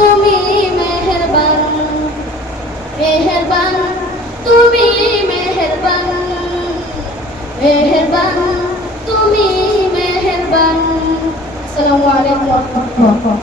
তুমি মেহরবান মেহরবান তুমি মেহরবান মেহরবান তুমি মেহরবান। আসসালামু আলাইকুম।